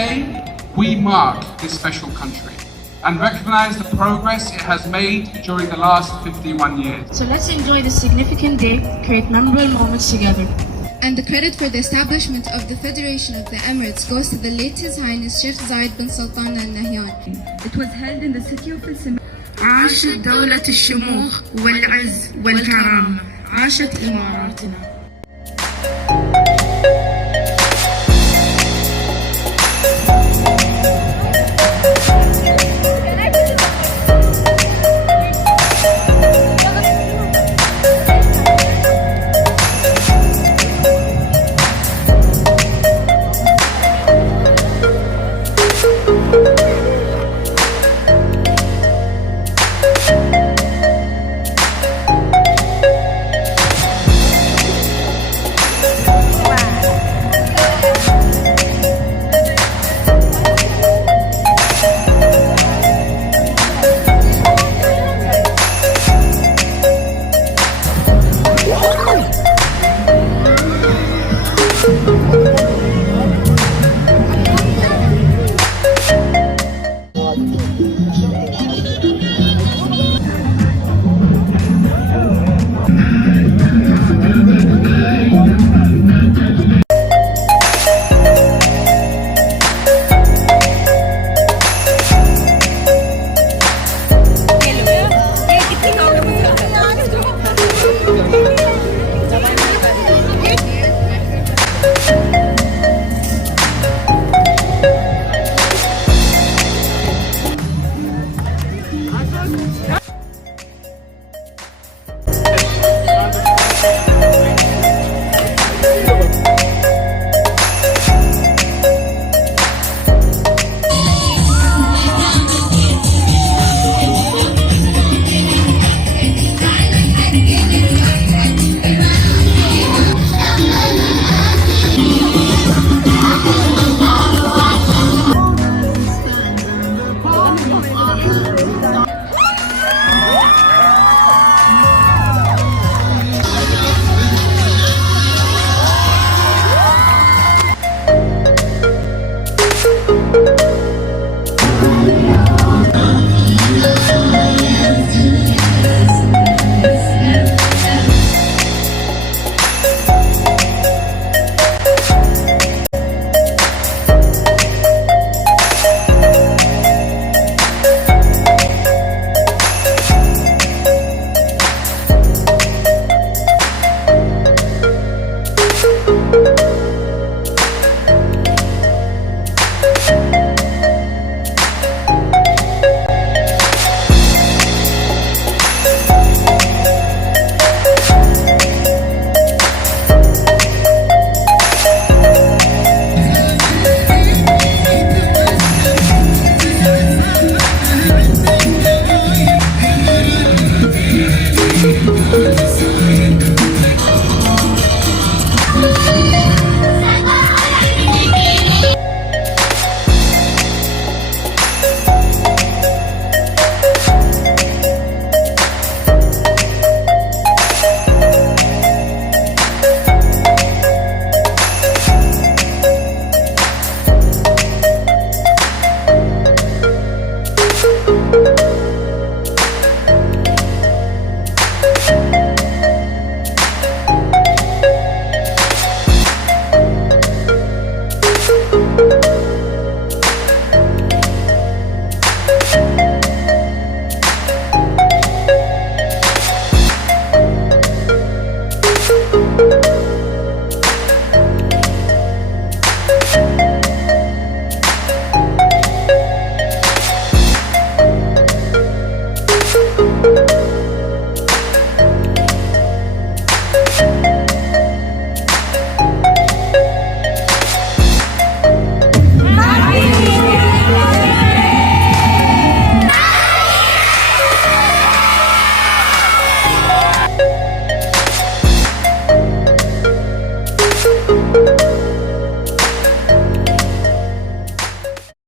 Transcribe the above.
Today, we mark this special country and recognize the progress it has made during the last 51 years. So let's enjoy this significant day, create memorable moments together. And the credit for the establishment of the Federation of the Emirates goes to the late His Highness Sheikh Zayed bin Sultan Al Nahyan. It was held in the city of Al-Simam. عاشت دولة الشموخ والعز والكرامة. عاشت إماراتنا.